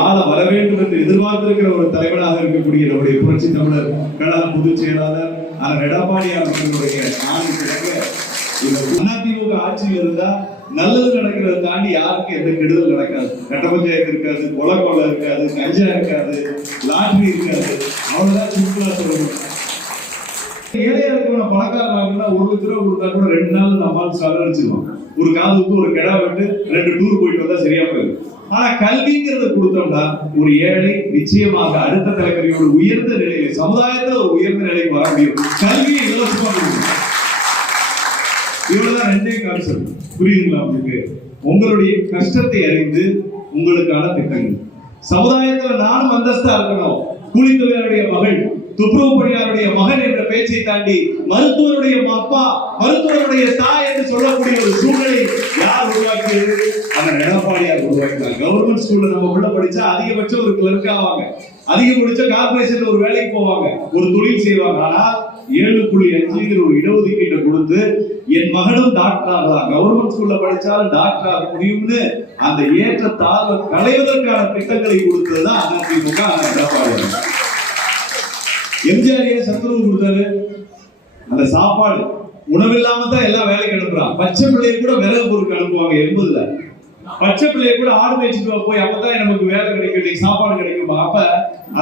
ஆள வர வேண்டும் என்று எதிர்பார்த்திருக்கிற ஒரு தலைவராக இருக்கக்கூடிய நம்முடைய புரட்சி தமிழர் கழக பொதுச் செயலாளர் அவர் எடப்பாடியார் அவர்களுடைய அதிமுக ஆட்சியில் இருந்தா நல்லது நடக்கிறத தாண்டி யாருக்கும் எந்த கெடுதல் நடக்காது. கட்ட பஞ்சாயத்து இருக்காது கொலை கொலை இருக்காது கஞ்சா இருக்காது லாட்ரி இருக்காது. அவ்வளவுதான் சிம்பிளா சொல்லணும். ஏழையா இருக்கிற பணக்காரன் ஒரு லட்ச ரூபா கொடுத்தா கூட ரெண்டு நாள் நம்மால் செலவழிச்சிருவோம் ஒரு காதுக்கு ஒரு கிடா விட்டு ரெண்டு டூர் போயிட்டு வந்தா சரியா போயிடும். ஆனா கல்விங்கிறத கொடுத்தோம்னா ஒரு ஏழை நிச்சயமாக அடுத்த தலைமுறையோட உயர்ந்த நிலையில சமுதாயத்துல ஒரு உயர்ந்த நிலைக்கு வர முடியும். கல்வியை இலவசமா இவ்வளவுதான் ரெண்டே கான்செப்ட் புரியுதுங்களா உங்களுக்கு? உங்களுடைய கஷ்டத்தை அறிந்து உங்களுக்கான திட்டங்கள். சமுதாயத்துல நானும் அந்தஸ்தா இருக்கணும். கூலி தொழிலாளருடைய மகள். துப்புரவு மகன் என்ற பேச்சை தாண்டி மருத்துவருடைய அப்பா மருத்துவருடைய தாய் என்று சொல்லக்கூடிய ஒரு சூழ்நிலை யார் உருவாக்கியது? அந்த எடப்பாடியார் உருவாக்கினார். கவர்மெண்ட் ஸ்கூல்ல நம்ம உள்ள படிச்சா அதிகபட்சம் ஒரு கிளர்க் ஆவாங்க. அதிகபட்ச கார்பரேஷன்ல ஒரு வேலைக்கு போவாங்க. ஒரு தொழில் செய்வாங்க. ஆனா ஏழு புள்ளி அஞ்சுங்கிற ஒரு இடஒதுக்கீட்டை கொடுத்து என் மகளும் டாக்டர் ஆகலாம் கவர்மெண்ட் ஸ்கூல்ல படிச்சாலும் டாக்டர் ஆக முடியும்னு அந்த ஏற்ற தாழ்வை களைவதற்கான திட்டங்களை கொடுத்ததுதான் அதிமுக எடப்பாடி எம்ஜிஆர் ஏன் சத்துணவு கொடுத்தாரு? அந்த சாப்பாடு. உணவில்லாம தான் எல்லாம் வேலைக்கு அனுப்புறான். பச்சை பிள்ளைய கூட விறகு பொருட்கள் அனுப்புவாங்க எண்பதுல. பச்சை பிள்ளைய கூட ஆடு மேய்ச்சிட்டு போய் அப்பதான் நமக்கு வேலை கிடைக்கும் இன்னைக்கு சாப்பாடு கிடைக்கும் அப்ப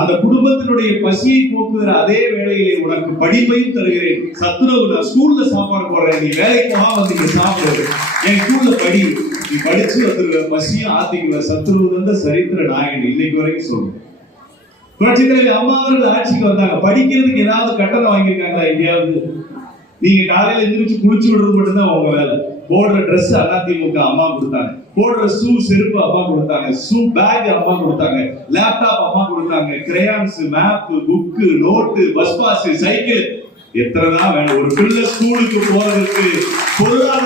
அந்த குடும்பத்தினுடைய பசியை போக்குகிற அதே வேலையிலே உனக்கு படிப்பையும் தருகிறேன். சத்துணவு நான் ஸ்கூல்ல சாப்பாடு போடுறேன். நீ வேலைக்கு போக வந்து இங்க சாப்பிடு. என் ஸ்கூல்ல படி. நீ படிச்சு வந்துருவ பசியும் ஆத்திக்குவ சத்துணவு தந்த சரித்திர நாயகன் இன்னைக்கு வரைக்கும் சொல்லுவேன் புரட்சி அம்மா அவர்கள் ஆட்சிக்கு வந்தாங்க. படிக்கிறதுக்கு ஏதாவது கட்டணம் வாங்கியிருக்காங்களா எங்கேயாவது? நீங்க காலையில எந்திரிச்சு குளிச்சு விடுறது மட்டும்தான் உங்க வேலை. போடுற ட்ரெஸ் அதிமுக அம்மா கொடுத்தாங்க. போடுற ஷூ செருப்பு அம்மா கொடுத்தாங்க. ஷூ பேக் அம்மா கொடுத்தாங்க. லேப்டாப் அம்மா கொடுத்தாங்க. Crayons map book note bus pass cycle எத்தனை தான் வேணும்? ஒரு பிள்ளை ஸ்கூலுக்கு போறதுக்கு பொருளாதார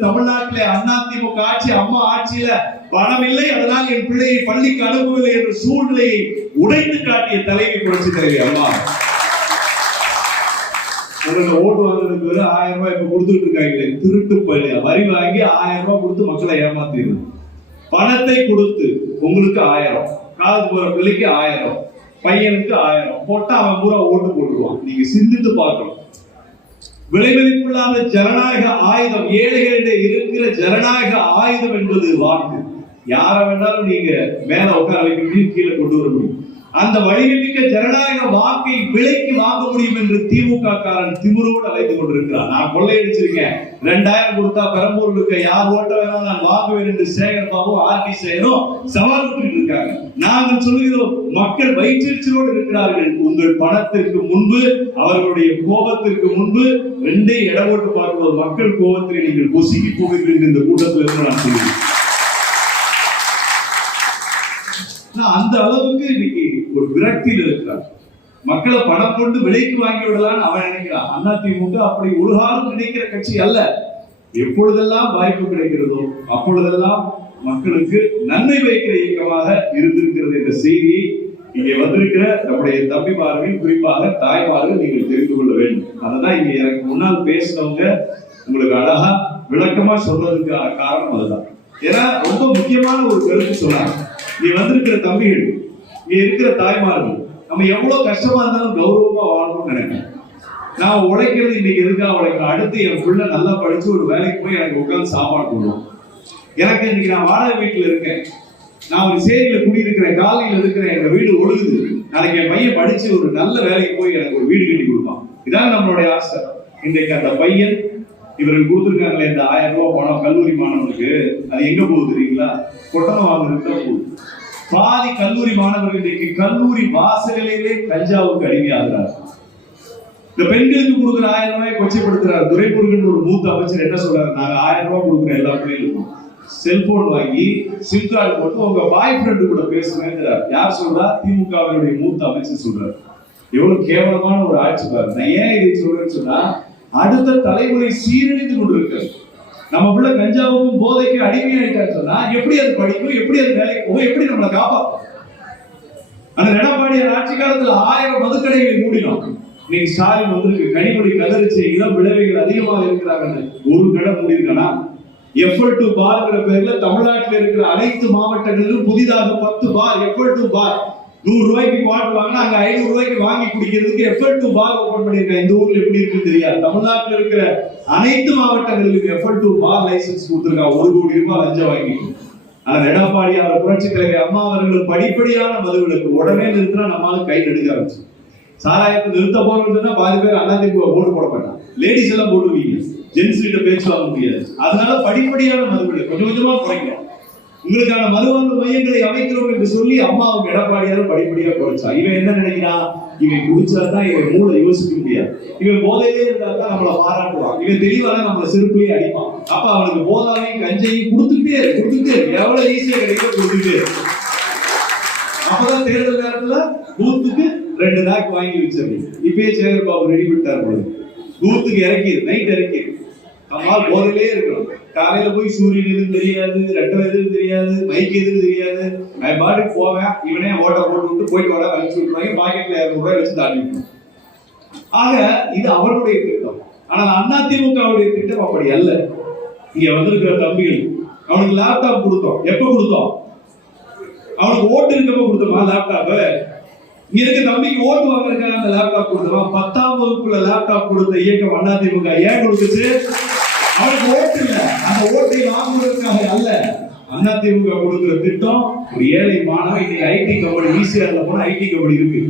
தமிழ்நாட்டிலே அதிமுக ஆட்சி அம்மா ஆட்சியில பணம் இல்லை அதனால் என் பிள்ளையை பள்ளிக்கு அனுப்பவில்லை என்ற சூழ்நிலையை உடைத்து காட்டிய தலைவி புரட்சி தலைவி அம்மா. ஓட்டு வாங்குறதுக்கு வெறும் ஆயிரம் ரூபாய் இப்ப கொடுத்துட்டு இருக்காங்களே. திருட்டு பள்ளி வரி வாங்கி ஆயிரம் ரூபாய் கொடுத்து மக்களை ஏமாத்திடுது. பணத்தை கொடுத்து உங்களுக்கு ஆயிரம். காது போற பிள்ளைக்கு ஆயிரம். பையனுக்கு ஆயிரம். போட்டா அவன் பூரா ஓட்டு போட்டுருவான். நீங்க சிந்தித்து பார்க்கணும். விளைவிப்பில்லாத ஜனநாயக ஆயுதம் ஏழைகளிடையே இருக்கிற ஜனநாயக ஆயுதம் என்பது வாக்கு. யாரை வேண்டாலும் நீங்க மேல உட்கார வைக்க முடியும் கீழே கொண்டு வர முடியும். அந்த வலிமைமிக்க ஜனநாயக வாக்கை விலைக்கு வாங்க முடியும் என்று திமுக காரன் திமிரோடு அழைத்து கொண்டிருக்கிறார். நான் கொள்ளையடிச்சிருக்கேன். ரெண்டாயிரம் கொடுத்தா பெரம்பூருக்கு யார் ஓட்ட வேணாலும் நான் வாங்குவேன் என்று சேகர் பாபு ஆர்டி சேகரும் சவால் விட்டு இருக்காங்க. நாங்கள் சொல்லுகிறோம் மக்கள் வயிற்றுச்சலோடு இருக்கிறார்கள். உங்கள் பணத்திற்கு முன்பு அவர்களுடைய கோபத்திற்கு முன்பு ரெண்டே இடம் ஓட்டு பார்க்கும்போது மக்கள் கோபத்தில் நீங்கள் பொசுக்கி போகிறீர்கள் இந்த கூட்டத்தில் இருந்து நான் சொல்லுகிறேன் ஆனா, அந்த அளவுக்கு இன்னைக்கு ஒரு விரக்தியில் இருக்கிறார். மக்களை பணம் கொண்டு விலைக்கு வாங்கி விடலாம்னு அவன் நினைக்கிறான். அதிமுக அப்படி ஒரு காலம் நினைக்கிற கட்சி அல்ல. எப்பொழுதெல்லாம் வாய்ப்பு கிடைக்கிறதோ அப்பொழுதெல்லாம் மக்களுக்கு நன்மை வைக்கிற இயக்கமாக இருந்திருக்கிறது என்ற செய்தியை இங்கே வந்திருக்கிற நம்முடைய தம்பிமார்கள் குறிப்பாக தாய்மார்கள் நீங்கள் தெரிந்து கொள்ள வேண்டும். அதுதான் இங்க எனக்கு முன்னால் பேசினவங்க உங்களுக்கு அழகா விளக்கமா சொல்றதுக்கான காரணம் அதுதான். ஏன்னா ரொம்ப முக்கியமான ஒரு கருத்து சொன்னாங்க. நீ வந்திருக்கிற தம்பிகள் நீ இருக்கிற தாய்மார்கள் நம்ம எவ்வளவு கஷ்டமா இருந்தாலும் கௌரவமா வாழணும்னு நினைக்கிறேன். நான் உழைக்கிறது இன்னைக்கு எதுக்காக உழைக்கிறேன்? அடுத்து என் பிள்ளை நல்லா படிச்சு ஒரு வேலைக்கு போய் எனக்கு உட்காந்து சாப்பாடு போடுவோம் எனக்கு இன்னைக்கு நான் வாடகை வீட்டுல இருக்கேன். நான் ஒரு சேரியில குடியிருக்கிறேன் காலையில இருக்கிறேன் எங்க வீடு ஒழுகுது. நாளைக்கு என் பையன் படிச்சு ஒரு நல்ல வேலைக்கு போய் எனக்கு ஒரு வீடு கட்டி கொடுப்பான். இதான் நம்மளுடைய ஆசை. இன்றைக்கு அந்த பையன் இவர்கள் கொடுத்துருக்காங்களே இந்த ஆயிரம் ரூபாய் பணம் கல்லூரி மாணவனுக்கு. அது எங்க போகுது தெரியுங்களா? கொட்டணம் வாங்குறதுக்கு தான் போகுது. பாதி கல்லூரி மாணவர்கள் இன்றைக்கு கல்லூரி வாசலிலேயே கஞ்சாவுக்கு அடிமையாகிறார். இந்த பெண்களுக்கு கொடுக்குற ஆயிரம் ரூபாய் கொச்சைப்படுத்துறார். துரைமுருகன் ஒரு மூத்த அமைச்சர் என்ன சொல்றாரு? நாங்க ஆயிரம் ரூபாய் கொடுக்குற எல்லா பிள்ளைகளுக்கும் செல்போன் வாங்கி சிம் கார்டு போட்டு உங்க பாய் ஃப்ரெண்டு கூட பேசுங்கிறார் யார் சொல்றா? திமுகவினுடைய மூத்த அமைச்சர் சொல்றாரு. எவ்வளவு கேவலமான ஒரு ஆட்சி பாரு நான் ஏன் இதை சொல்றேன்னு சொன்னா அடுத்த தலைமுறை சீரழிந்து கொண்டிருக்கிறது. நம்ம பிள்ளை கஞ்சாவுக்கும் போதைக்கும் அடிமையாயிட்டான்னு சொன்னா எப்படி அது படிக்கும் எப்படி அது வேலைக்கு போகும் எப்படி நம்மளை காப்பாற்றும் அந்த எடப்பாடியார் ஆட்சி காலத்துல ஆயிரம் மதுக்கடைகளை மூடினோம். இன்னைக்கு ஸ்டாலின் வந்திருக்கு கனிமொழி கதறிச்சு இளம் விளைவுகள் அதிகமாக இருக்கிறாங்கன்னு ஒரு கடை மூடியிருக்கானா? எஃபர்ட் டு பார்ங்கிற பேர்ல தமிழ்நாட்டில் இருக்கிற அனைத்து மாவட்டங்களிலும் புதிதாக பத்து பார் எஃபர்ட் டு பார் நூறு ரூபாய்க்கு பாட்டு வாங்கினா அங்க ஐநூறு ரூபாய்க்கு வாங்கி குடிக்கிறதுக்கு எஃபர்ட் டு பார் ஓபன் பண்ணிருக்கேன் இந்த ஊர்ல எப்படி இருக்குன்னு தெரியாது. தமிழ்நாட்டில் இருக்கிற அனைத்து மாவட்டங்களிலும் எஃபர்ட் டு பார் லைசன்ஸ் கொடுத்துருக்காங்க. ஒரு கோடி ரூபாய் லஞ்சம் வாங்கி. ஆனா எடப்பாடியார் புரட்சி தலைவர் அம்மா அவர்கள் படிப்படியான பதில்களுக்கு உடனே நிறுத்தினா நம்மளால கை நடுக்க ஆரம்பிச்சு. சாராயத்தை நிறுத்த போறோம்னா பாதி பேர் அதிமுக போட்டு போட மாட்டாங்க. லேடிஸ் எல்லாம் போட்டுவீங்க ஜென்ஸ் கிட்ட பேச்சு வாங்க முடியாது. அதனால படிப்படியான மதுவிலக்கு. கொஞ்சம் கொஞ்சமா குறைங்க. இவருக்கான மதுவாழ்வு மையங்களை அமைக்கிறோம் என்று சொல்லி அம்மா அவங்க எடப்பாடியார் படிப்படியா குறைச்சா. இவன் என்ன நினைக்கிறான் இவன் குடிச்சாதான் இவன் மூளை யோசிக்க முடியாது. இவன் போதையிலே இருந்தா தான் நம்மள பாராட்டுவான். இவன் தெளிவாக நம்மளை செருப்புலயே அடிப்பான். அப்ப அவனுக்கு போதாவையும் கஞ்சையும் கொடுத்துட்டே கொடுத்துட்டே எவ்வளவு ஈஸியா கிடைக்கும் கொடுத்துட்டே அப்பதான் தேர்தல் நேரத்துல பூத்துக்கு ரெண்டு நாக்கு வாங்கி வச்சிருக்கீங்க இப்பயே சேகர் பாபு ரெடி பண்ணிட்டார் பொழுது பூத்துக்கு இறக்கிது நைட் இறக்கி நம்மால் போதையிலே இருக்கணும். காலையில போய் சூரியன் எதுவும் தெரியாது ரெட்டல் எதுவும் தெரியாது மைக் எதுவும் தெரியாது. நான் பாட்டுக்கு போவேன் இவனே ஓட்ட போட்டு விட்டு போயிட்டு வர அனுப்பிச்சு விட்டுருவாங்க. பாக்கெட்ல இரநூறு ரூபாய் வச்சு தாண்டி ஆக இது அவருடைய திட்டம். ஆனால் அதிமுகவுடைய திட்டம் அப்படி அல்ல. இங்க வந்திருக்கிற தம்பிகள் அவனுக்கு லேப்டாப் கொடுத்தோம். எப்ப கொடுத்தோம்? அவனுக்கு ஓட்டு இருக்கப்ப கொடுத்தோமா. லேப்டாப் இங்க இருக்க தம்பிக்கு ஓட்டு வாங்குறதுக்காக அந்த லேப்டாப் கொடுத்தோமா. பத்தாம் வகுப்புல லேப்டாப் கொடுத்த இயக்கம் அதிமுக ஏன் கொடுத்துச்சு? அவருக்கு ஓட்டு அந்த ஓட்டை வாங்குவதற்காக அல்ல. அண்ணா திமுக கொடுக்கிற திட்டம் ஒரு ஏழை மாணவன் இன்னைக்கு ஐடி கம்பெனி ஈசிஆர்ல போனா ஐடி கம்பெனி இருக்கு.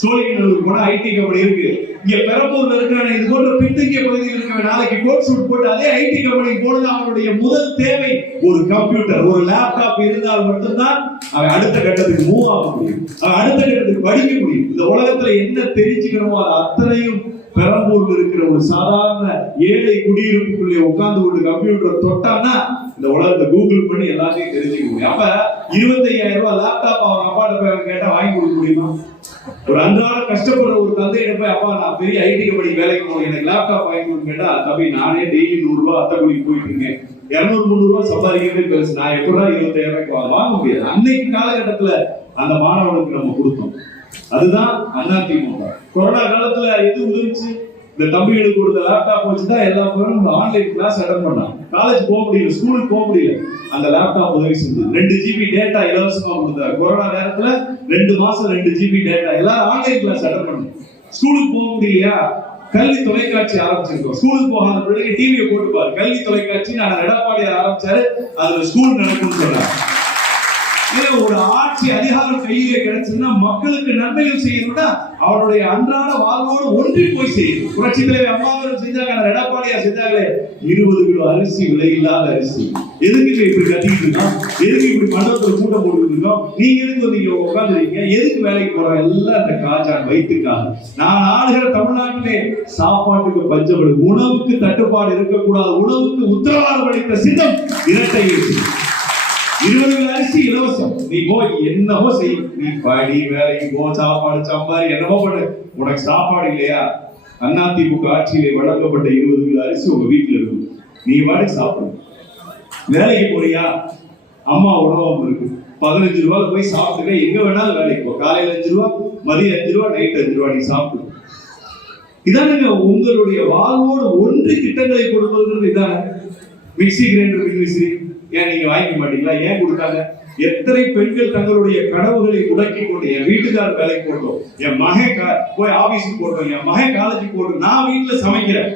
சோழிங்கநல்லூர் போனா ஐடி கம்பெனி இருக்கு. இங்க பெரம்பூர்ல இருக்கிற இது போன்ற பின்தங்கிய பகுதியில் இருக்கிற நாளைக்கு கோட் சூட் போட்டு அதே ஐடி கம்பெனிக்கு போனது அவனுடைய முதல் தேவை. ஒரு கம்ப்யூட்டர் ஒரு லேப்டாப் இருந்தால் மட்டும்தான் அவன் அடுத்த கட்டத்துக்கு மூவ் ஆக முடியும். அவன் அடுத்த கட்டத்துக்கு படிக்க முடியும். இந்த உலகத்துல என்ன தெரிஞ்சுக்கணுமோ அது அத்தனையும் பெரம்பூர்ல இருக்கிற ஒரு சாதாரண ஏழை குடியிருப்புக்குள்ளே உட்கார்ந்து கொண்டு கம்ப்யூட்டர் தொட்டான்னா இந்த உலகத்தை கூகுள் பண்ணி எல்லாத்தையும் தெரிஞ்சுக்க முடியும் அப்ப இருபத்தையாயிரம் ரூபாய் லேப்டாப் அவங்க அப்பாட்ட போய் கேட்டா வாங்கி கொடுக்க முடியுமா? ஒரு அன்றாட கஷ்டப்படுற ஒரு தந்தையிட போய் அப்பா நான் பெரிய ஐடி கம்பெனி வேலைக்கு போகணும் எனக்கு லேப்டாப் வாங்கி கொடுக்க கேட்டா தம்பி நானே டெய்லி நூறு ரூபாய் அத்தக்குடிக்கு போயிட்டு இருக்கேன். இருநூறு முந்நூறு ரூபாய் சம்பாதிக்கிறதே பெருசு. நான் எப்படா இருபத்தாயிரம் ரூபாய்க்கு வாங்க வாங்க முடியாது? அன்னைக்கு காலகட்டத்துல அந்த மாணவனுக்கு நம்ம கொடுத்தோம். அதுதான் அதிமுக கொரோனா காலத்துல எது உதவிச்சு இந்த தம்பிகளுக்கு கொடுத்த லேப்டாப் வச்சுதான் எல்லா பேரும் ஆன்லைன் கிளாஸ் அட்டன் பண்ணாங்க காலேஜ் போக முடியல ஸ்கூலுக்கு போக முடியல. அந்த லேப்டாப் உதவி செஞ்சது. ரெண்டு ஜிபி டேட்டா இலவசமா கொடுத்தாரு. கொரோனா நேரத்துல ரெண்டு மாசம் ரெண்டு ஜிபி டேட்டா எல்லாரும் ஆன்லைன் கிளாஸ் அட்டன் பண்ணும் ஸ்கூலுக்கு போக முடியலையா? கல்வி தொலைக்காட்சி ஆரம்பிச்சிருக்கோம். ஸ்கூலுக்கு போகாத பிள்ளைங்க டிவியை போட்டுப்பாரு. கல்வி தொலைக்காட்சி நான் எடப்பாடியார் ஆரம்பிச்சாரு. அதுல ஸ்கூல் நடக்கும்னு சொல்றாங்க ஒரு ஆட்சி அதிகாரம் கையிலே கிடைச்சதுன்னா மக்களுக்கு நன்மைகள் செய்யணும்னா அவருடைய அன்றாட வாழ்வோடு ஒன்றி போய் செய்யணும் புரட்சி தலைவர் அம்மாவர்கள் செஞ்சாங்க அந்த செஞ்சாங்களே இருபது கிலோ அரிசி விலை இல்லாத அரிசி. எதுக்கு இப்படி கட்டிட்டு இருக்கோம்? எதுக்கு இப்படி மண்டபத்துல கூட்டம் போட்டுக்கிட்டு இருக்கோம்? நீங்க எதுக்கு நீங்க உட்காந்துருக்கீங்க எதுக்கு வேலைக்கு போறோம்? எல்லாம் இந்த காஜான் வைத்துக்காங்க நான் ஆளுகிற தமிழ்நாட்டிலே சாப்பாட்டுக்கு பஞ்சப்படு உணவுக்கு தட்டுப்பாடு இருக்கக்கூடாது உணவுக்கு உத்தரவாதம் அளித்த சின்னம் இரட்டை இருபது கிலோ அரிசி இலவசம். நீ போய் என்னவோ செய் நீ படி வேலைக்கு போ சாப்பாடு சாம்பார் என்னவோ பண்ணு. உனக்கு சாப்பாடு இல்லையா? அதிமுக ஆட்சியிலே வழங்கப்பட்ட இருபது கிலோ அரிசி உங்க வீட்டுல இருக்கும் நீ வாடி சாப்பிடு. வேலைக்கு போறியா? அம்மா உணவகம் இருக்கு. பதினஞ்சு ரூபாய் போய் சாப்பிட்டுக்க. எங்க வேணாலும் வேலைக்கு போ. காலையில அஞ்சு ரூபா மதியம் அஞ்சு ரூபா நைட் அஞ்சு ரூபா நீ சாப்பிடு. இதானுங்க உங்களுடைய வாழ்வோடு ஒன்று திட்டங்களை கொடுப்பதுங்கிறது இதான? மிக்சி கிரைண்டர் மின்விசிறி ஏன் நீங்க வாங்கிக்க மாட்டீங்களா? ஏன் கொடுத்தாங்க எத்தனை பெண்கள் தங்களுடைய கனவுகளை முடக்கி கொண்டு என் வீட்டுக்கார வேலைக்கு போட்டோம் என் மகன் போய் ஆபீஸுக்கு போட்டோம் என் மகன் காலேஜுக்கு போட்டோம் நான் வீட்டுல சமைக்கிறேன்.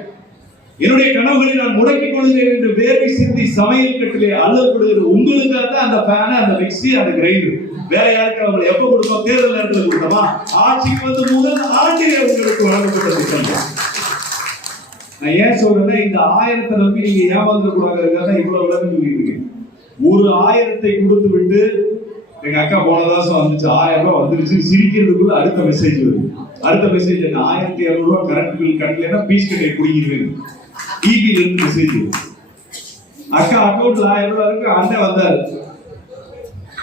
என்னுடைய கனவுகளை நான் முடக்கிக் கொள்கிறேன் என்று வேர்வை சிந்தி சமையல் கட்டிலே அழுகப்படுகிறது உங்களுக்காக தான் அந்த ஃபேன் அந்த மிக்ஸி அந்த கிரைண்டர் வேற யாருக்கு அவங்களை எப்ப கொடுத்தோம்? தேர்தல் நேரத்தில் கொடுத்தோமா? ஆட்சிக்கு வந்து முதல் ஆட்சியை உங்களுக்கு வழங்கப்பட்ட திட்டம் நான் ஏன் சொல்றேன்னா இந்த ஆயிரத்தை நம்பி நீங்க ஏமாந்துட தான் இவ்வளவு விளக்கம் சொல்லிட்டு ஒரு ஆயிரத்தை கொடுத்து விட்டு எங்க அக்கா போன தாசம் வந்துச்சு ஆயிரம் ரூபாய் வந்துருச்சு சிரிக்கிறதுக்குள்ள அடுத்த மெசேஜ் வருது. அடுத்த மெசேஜ் என்ன? ஆயிரத்தி இரநூறு ரூபாய் கரண்ட் பில் கட்டலன்னா பீஸ் கட்டை குடிக்கிறேன் டிவி இருந்து மெசேஜ் அக்கா அக்கௌண்ட்ல ஆயிரம் ரூபாய் இருக்கு அண்ணன் வந்தாரு.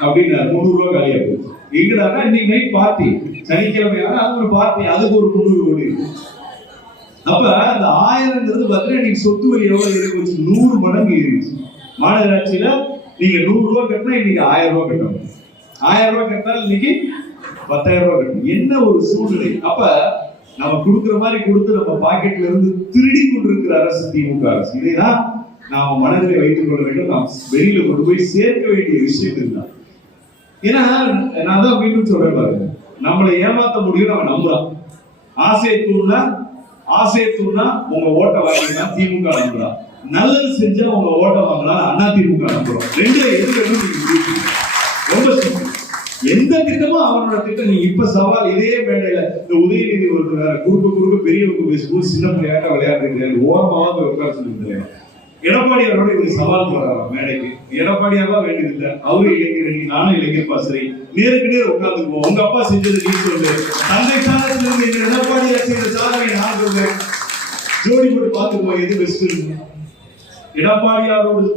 அப்படின்னாரு. முந்நூறு ரூபாய் காலியா போச்சு. எங்கடானா இன்னைக்கு நைட் பார்ட்டி சனிக்கிழமையான அது ஒரு பார்ட்டி அதுக்கு ஒரு முந்நூறு கோடி இருக்கு. அப்ப அந்த ஆயிரங்கிறது பார்த்தீங்கன்னா நீங்க சொத்து வரி எவ்வளவு ஏறி நூறு மடங்கு ஏறிடுச்சு. மாநகராட்சியில நீங்க நூறு ரூபாய் கட்டினா இன்னைக்கு ஆயிரம் ரூபாய் கட்டணும். ஆயிரம் ரூபாய் கட்டினா இன்னைக்கு பத்தாயிரம் ரூபாய் கட்டணும். என்ன ஒரு சூழ்நிலை? அப்ப நம்ம கொடுக்குற மாதிரி கொடுத்து நம்ம பாக்கெட்ல இருந்து திருடி கொண்டிருக்கிற அரசு திமுக அரசு. இதைதான் நாம் மனதிலே வைத்துக் கொள்ள வேண்டும். நாம் வெளியில கொண்டு போய் சேர்க்க வேண்டிய விஷயம் தான் ஏன்னா நான் தான் மீண்டும் சொல்றேன் பாருங்க. நம்மளை ஏமாத்த முடியும் நம்ம நம்புறோம் ஆசையை தூண்டா ஆசையை தூண்டா உங்க ஓட்டை வாங்கினா திமுக நம்புறா நல்லது செஞ்சா உங்க ஓட்டை வாங்கினா அண்ணா திமுக நம்புறோம் ரெண்டு எது ரொம்ப எந்த திட்டமும் அவனோட திட்டம். நீ இப்ப சவால் இதே மேடையில இந்த உதயநிதி ஒரு வேற குறுக்கு குறுக்கு பெரியவங்க பேசும்போது சின்ன பிள்ளையாட்ட விளையாடுறீங்க. ஓரமாக உட்கார சொல்லியிருந்தேன் எடப்பாடி அவரோட இது சவால் போறாரு மேடைக்கு. எடப்பாடியாதான் வேண்டியதில்லை. அவரு இளைஞர். நானும் இளைஞர் பாசறை. நேருக்கு நேர் உட்காந்துக்குவோம். உங்க அப்பா செஞ்சது நீ சொல்லு தந்தை சாதத்துல இருந்து எங்க எடப்பாடியார் செய்த சாதனை நான் சொல்றேன். ஜோடி போட்டு பார்த்துக்குவோம் எது பெஸ்ட் எடப்பாடியாரோடு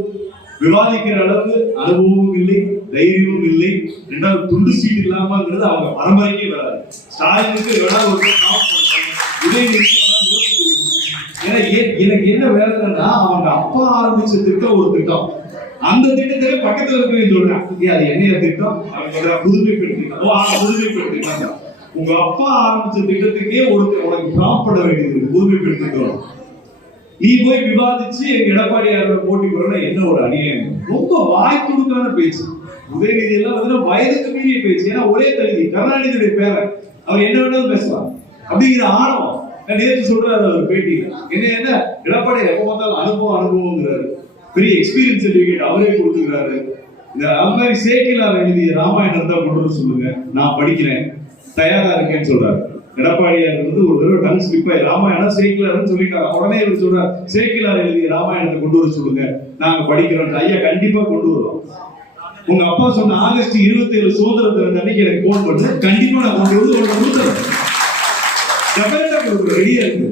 விவாதிக்கிற அளவு அனுபவமும் இல்லை தைரியமும் இல்லை. ரெண்டாவது துண்டு சீட் இல்லாமங்கிறது அவங்க பரம்பரைக்கே வராது. ஸ்டாலினுக்கு வேணா ஒரு ஏன்னா எனக்கு என்ன வேலைன்னா அவங்க அப்பா ஆரம்பிச்ச திட்டம் ஒரு திட்டம். அந்த திட்டத்திலே பக்கத்துல இருக்கிறேன் சொல்றேன் அது என்னைய திட்டம்? அவங்க புதுமை ஓ உங்க அப்பா ஆரம்பிச்ச திட்டத்துக்கே ஒருத்தர் உனக்கு ட்ராப் வேண்டியது இருக்கு நீ போய் விவாதிச்சு எங்க எடப்பாடியாரோட போட்டி போறனா என்ன ஒரு அநியாயம்? ரொம்ப வாய் துடுக்கான பேச்சு. உதயநிதி எல்லாம் வந்து வயதுக்கு மீறிய பேச்சு. ஏன்னா ஒரே தகுதி கருணாநிதியுடைய பேரன். அவர் என்ன வேணாலும் பேசலாம். அப்படிங்கிற ஆணவம். நான் நேற்று சொல்றாரு அவர் பேட்டியில. என்ன என்ன? எடப்பாடி எப்ப பார்த்தாலும் அனுபவம் அனுபவங்கிறாரு பெரிய எக்ஸ்பீரியன்ஸ் சர்டிபிகேட் அவரே கொடுத்துக்கிறாரு இந்த அது மாதிரி சேக்கிலார் எழுதிய ராமாயணம் தான் கொண்டு வர சொல்லுங்க. நான் படிக்கிறேன். தயாரா இருக்கேன்னு சொல்றாரு. எடப்பாடியார் வந்து ஒரு தடவை டங் ஸ்லிப் ஆகி ராமாயணம் சேக்கிலார்னு சொல்லிட்டாங்க உடனே இவர் சொல்றாரு சேக்கிலார் எழுதிய ராமாயணத்தை கொண்டு வர சொல்லுங்க. நாங்க படிக்கிறோம். ஐயா கண்டிப்பா கொண்டு வரோம் உங்க அப்பா சொன்ன ஆகஸ்ட் இருபத்தி ஏழு சுதந்திர தினம் அன்னைக்கு எனக்கு போன் பண்ணு. கண்டிப்பா நான் கொண்டு வந்து உங்களை கொடுத்துறேன் டெஃபினட்டா கொடுக்குறேன்? ரெடியா இருக்கு.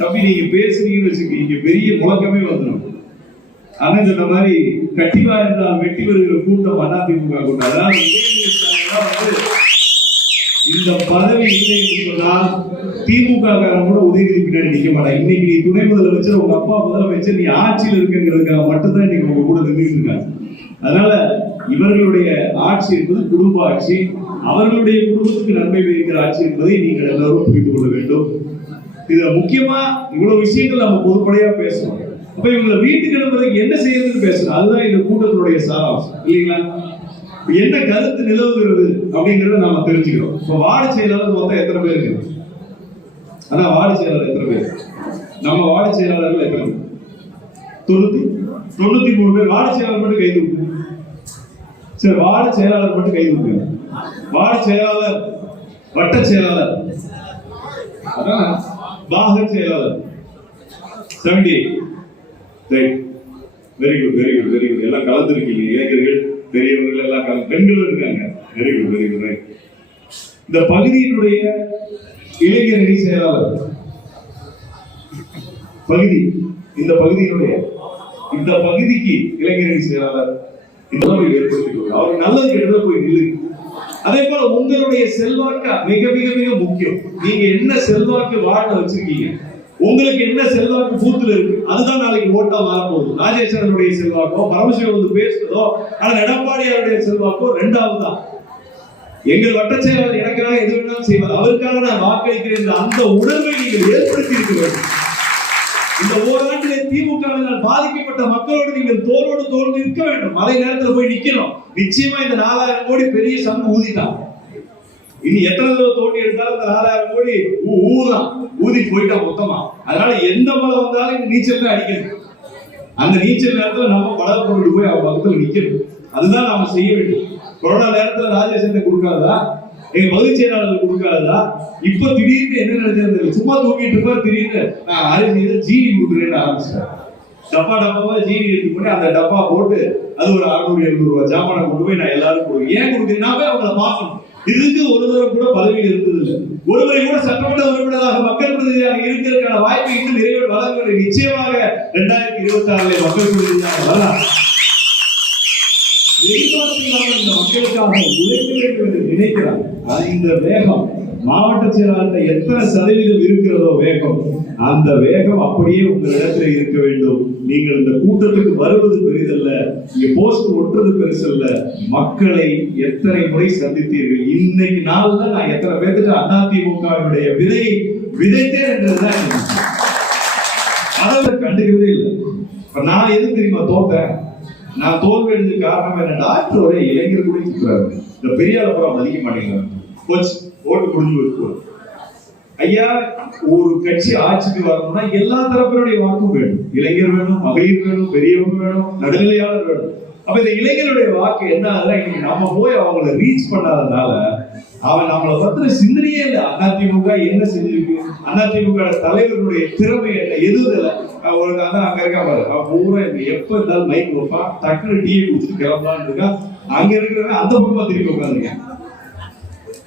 தம்பி நீங்க பேசுறீங்கன்னு வச்சுக்கோங்க. இங்க பெரிய முழக்கமே வந்துடும். ஆனா சொன்ன மாதிரி கட்டிவா என்றால் வெட்டி வருகிற கூட்டம் அதிமுக கூட்டம். அதாவது இந்த பதவி இல்லை என்று சொன்னால் திமுக காரன் கூட உதயநிதி பின்னாடி நிக்க மாட்டான். இன்னைக்கு நீ துணை முதலமைச்சர் உங்க அப்பா முதலமைச்சர் நீ ஆட்சியில் இருக்குங்கிறதுக்காக மட்டும்தான் இன்னைக்கு உங்க கூட நின்றுட்டு இருக்காங்க. அதனால இவர்களுடைய ஆட்சி என்பது குடும்ப ஆட்சி. அவர்களுடைய குடும்பத்துக்கு நன்மை விளைவிக்கிற ஆட்சி என்பதை நீங்கள் எல்லாரும் புரிந்து கொள்ள வேண்டும். இதுல முக்கியமா இவ்வளவு விஷயங்கள் நம்ம பொதுப்படையா பேசுவோம் அப்ப இவங்களை வீட்டுக்கு அனுப்புறதுக்கு என்ன செய்யறதுன்னு பேசணும் அதுதான் இந்த கூட்டத்தினுடைய சாராம்சம். இல்லைங்களா? என்ன கருத்து நிலவுகிறது அப்படிங்கறத நாம தெரிஞ்சுக்கிறோம். இப்ப வார்டு செயலாளர் மொத்தம் எத்தனை பேர் இருக்கு? ஆனா வார்டு செயலாளர் எத்தனை பேர்? நம்ம வார்டு செயலாளர்கள் எத்தனை பேர்? தொண்ணூத்தி தொண்ணூத்தி மூணு பேர். வார்டு செயலாளர் மட்டும் கை தூக்கு. சரி வார்டு செயலாளர் மட்டும் கை தூக்கு. வார்டு செயலாளர் வட்ட செயலாளர். அதான் பாக செயலாளர். Seventy right very good very good very good எல்லாம் கலந்துருக்கீங்க. இளைஞர்கள் பெரியவர்கள் எல்லாம் கலந்து பெண்களும் இருக்காங்க. Very good very good right இந்த பகுதியினுடைய இளைஞர் அணி செயலாளர். பகுதி இந்த பகுதியினுடைய இந்த பகுதிக்கு இளைஞர் அணி செயலாளர் இந்த மாதிரி ஏற்படுத்திக் அவர் நல்லது கெட்டதை போய் நில்லு. அதே போல உங்களுடைய செல்வாக்கு மிக மிக மிக முக்கியம். நீங்க என்ன செல்வாக்கு வாழ வச்சிருக்கீங்க? உங்களுக்கு என்ன செல்வாக்கு பூத்துல இருக்கு? அதுதான் நாளைக்கு ஓட்டா மாறப்போகுது ராஜேஸ்வரனுடைய செல்வாக்கோ பரமசிவம் வந்து பேசுறதோ அல்லது எடப்பாடியாருடைய செல்வாக்கோ ரெண்டாவது? தான் எங்கள் வட்ட செயலாளர் எனக்காக எது வேணாலும் செய்வார். அவருக்காக நான் வாக்களிக்கிறேன் என்ற அந்த உணர்வை நீங்கள் ஏற்படுத்தி இருக்க வேண்டும். இந்த ஓராண்டிலே திமுகவினால் பாதிக்கப்பட்ட மக்களோடு நீங்கள் தோளோடு தோல் நிற்க வேண்டும். மழை நேரத்தில் போய் நிற்கணும் நிச்சயமா இந்த நாலாயிரம் கோடி பெரிய சங்கு ஊதிதான். இனி எத்தனை தடவை தோண்டி எடுத்தாலும் அந்த நாலாயிரம் கோடி ஊ- ஊதான் ஊதி போயிட்டா மொத்தமா. அதனால எந்த மழை வந்தாலும் இந்த நீச்சல் தான் அடிக்கணும். அந்த நீச்சல் நேரத்துல நம்ம படகு கொண்டு போய் அவங்க பக்கத்துல நிக்கணும். அதுதான் நாம செய்ய வேண்டும். கொரோனா நேரத்துல ராஜேஷன் கொடுக்காதா எங்க பகுதி செயலாளர் கொடுக்காதா இப்ப திடீர்னு என்ன நடந்தது சும்மா தூங்கிட்டு இருப்பார் திடீர்னு. நான் அரிசி இது ஜீனி கொடுக்குறேன்னு ஆரம்பிச்சிட்டேன் டப்பா டப்பாவா ஜீனி எடுத்து பண்ணி அந்த டப்பா போட்டு அது ஒரு அறுநூறு எழுநூறு ரூபாய் ஜாமானை கொண்டு போய் நான் எல்லாரும் கொடுக்குறேன். ஏன் கொடுக்குறீங்கன்னா அவங்கள பார்க்கணும். இதுக்கு ஒரு தடவை கூட பதவியில் இருந்தது இல்லை ஒருவரை கூட சட்டமன்ற உறுப்பினராக மக்கள் பிரதிநிதியாக இருக்கிறதுக்கான வாய்ப்பு இன்னும் நிறைவேற வளர்ந்து நிச்சயமாக இரண்டாயிரத்தி இருபத்தி ஆறுல மக்கள் பிரதிநிதியாக வரலாம். இந்த மக்களுக்காக உழைக்க வேண்டும் என்று நினைக்கிறார். இந்த வேகம். மாவட்ட செயலாளர்கிட்ட எத்தனை சதவீதம் இருக்கிறதோ வேகம். அந்த வேகம் அப்படியே உங்கள் இடத்துல இருக்க வேண்டும். நீங்கள் இந்த கூட்டத்துக்கு வருவது பெரிதல்ல இங்க போஸ்ட் ஒட்டுறது பெருசல்ல. மக்களை எத்தனை முறை சந்தித்தீர்கள்? இன்னைக்கு நாள்ல நான் எத்தனை பேர்த்துக்கு அதிமுகவினுடைய விதை விதைத்தேன் என்றதுதான் எனக்கு அதை இல்லை. இப்ப நான் எது தெரியுமா தோத்தேன்? நான் தோல்வி அடைஞ்ச காரணம் என்ன? டாக்டர் ஒரே இளைஞர் கூட இருக்கிறாரு. இந்த பெரியார் அப்புறம் மதிக்க மாட்டேங்கிறாங்க கோச் ஓட்டு முடிஞ்சு போயிட்டு ஐயா ஒரு கட்சி ஆட்சிக்கு வரணும்னா எல்லா தரப்பினுடைய வாக்கும் வேணும். இளைஞர் வேணும் மகளிர் வேணும் பெரியவங்க வேணும் நடுநிலையாளர் வேணும். அப்ப இந்த இளைஞருடைய வாக்கு என்ன இன்னைக்கு நம்ம போய் அவங்கள ரீச் பண்ணாதனால அவன் நம்மளை பத்தின சிந்தனையே இல்லை. அதிமுக என்ன செஞ்சிருக்கு? அதிமுக தலைவருடைய திறமை என்ன? எதுவும் இல்லை ஒரு அதான் அங்க இருக்கா பாரு. அவன் பூரா இந்த எப்ப இருந்தாலும் மைக் வைப்பான் டக்குனு டீ குடிச்சிட்டு கிளம்பலான்னு இருக்கான். அங்க இருக்கிறவன் அந்த பக்கமா திரும்பி உட்காந்துருக்கேன்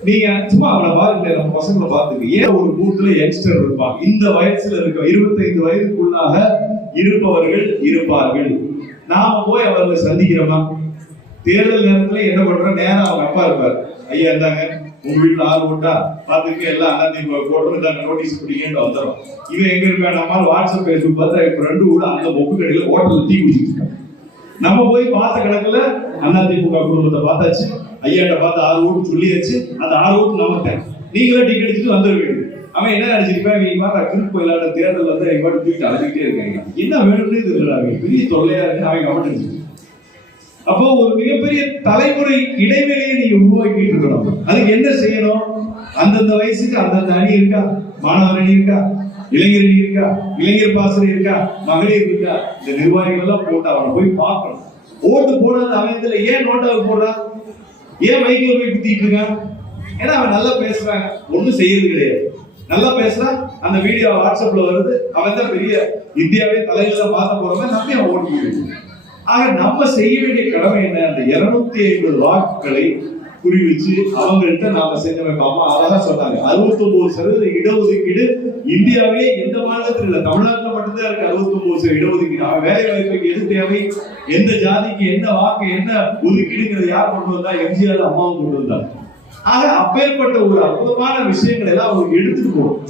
நீங்க சும்மா அவனை பாருங்க நம்ம பசங்களை பார்த்துக்க. ஏன் ஒரு பூத்துல யங்ஸ்டர் இருப்பாங்க. இந்த வயசுல இருக்க இருபத்தைந்து வயதுக்குள்ளாக இருப்பவர்கள் இருப்பார்கள். நாம போய் அவர்களை சந்திக்கிறோமா தேர்தல் நேரத்துல என்ன பண்றோம்? நேரம் அவங்க அப்பா இருப்பார். ஐயா இருந்தாங்க உங்க வீட்டுல ஆள் ஓட்டா பாத்துக்க எல்லாம் அதிமுக போட்டு தாங்க நோட்டீஸ் பிடிங்கன்னு வந்துடும் இவன் எங்க இருக்கா நம்ம வாட்ஸ்அப் பேஸ்புக் பார்த்தா இப்ப ரெண்டு கூட அந்த பொக்கு கடையில ஹோட்டல் தீ குடிச்சிருக்காங்க நம்ம போய் பார்த்த கணக்குல அதிமுக குடும்பத்தை பார்த்தாச்சு. ஐயாட்ட பார்த்து ஆறு ஓட்டு சொல்லியாச்சு. அந்த ஆறு ஓட்டு நமக்கு நீங்களே டிக்கெட் அடிச்சுட்டு வந்துட அவன் என்ன நினைச்சிருப்பேன் நீ மாதிரி கிரிக் போயிலாட தேர்தல் வந்து எங்க பாட்டு தூக்கிட்டு அழைச்சிக்கிட்டே இருக்காங்க. என்ன வேணும்னு தெரியல அவங்க பெரிய தொல்லையா இருக்கு. அவங்க கவனிச்சு அப்போ ஒரு மிகப்பெரிய தலைமுறை இடைவெளியை நீங்க உருவாக்கிட்டு இருக்கணும். அதுக்கு என்ன செய்யணும்? அந்தந்த வயசுக்கு அந்தந்த அணி இருக்கா? மாணவர் அணி இருக்கா? இளைஞர் அணி இருக்கா? இளைஞர் பாசறை இருக்கா? மகளிர் இருக்கா? இந்த நிர்வாகிகள் எல்லாம் போட்டு அவனை போய் பார்க்கணும். ஓட்டு போடாத அவன் இதுல ஏன் நோட்டாவுக்கு போடுறான்? ஏன் மைக்கில் போய் குத்திட்டு இருக்கான் ஏன்னா அவன் நல்லா பேசுறாங்க ஒன்றும் செய்யறது கிடையாது. நல்லா பேசுறான். அந்த வீடியோ வாட்ஸ்அப்ல வருது. அவன் தான் பெரிய இந்தியாவே தலையில மாத்த போறவன் நம்பி அவன் ஓட்டு ஆக நம்ம செய்ய வேண்டிய கடமை என்ன? அந்த இருநூத்தி ஐம்பது வாக்குகளை குறி வச்சு அவங்கள்ட்ட நாம செஞ்சவங்க அழகா சொன்னாங்க அறுபத்தி ஒன்பது சதவீத இடஒதுக்கீடு இந்தியாவே எந்த மாநிலத்தில் இல்ல. தமிழ்நாட்டில் மட்டும்தான் இருக்கு அறுபத்தி ஒன்பது சதவீத இடஒதுக்கீடு. அவன் வேலை வாய்ப்புக்கு எது தேவை? எந்த ஜாதிக்கு என்ன வாக்கு என்ன ஒதுக்கீடுங்கிறத யார் கொண்டு வந்தா? எம்ஜிஆர் அம்மாவும் கொண்டு வந்தாங்க ஆக அப்பேற்பட்ட ஒரு அற்புதமான விஷயங்களை எல்லாம் அவங்க எடுத்துட்டு போகணும்.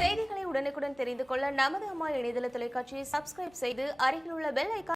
செய்திகளை உடனுக்குடன் தெரிந்து கொள்ள நமது அம்மா இணையதள தொலைக்காட்சியை சப்ஸ்கிரைப் செய்து அருகில் உள்ள பெல் ஐக்கான்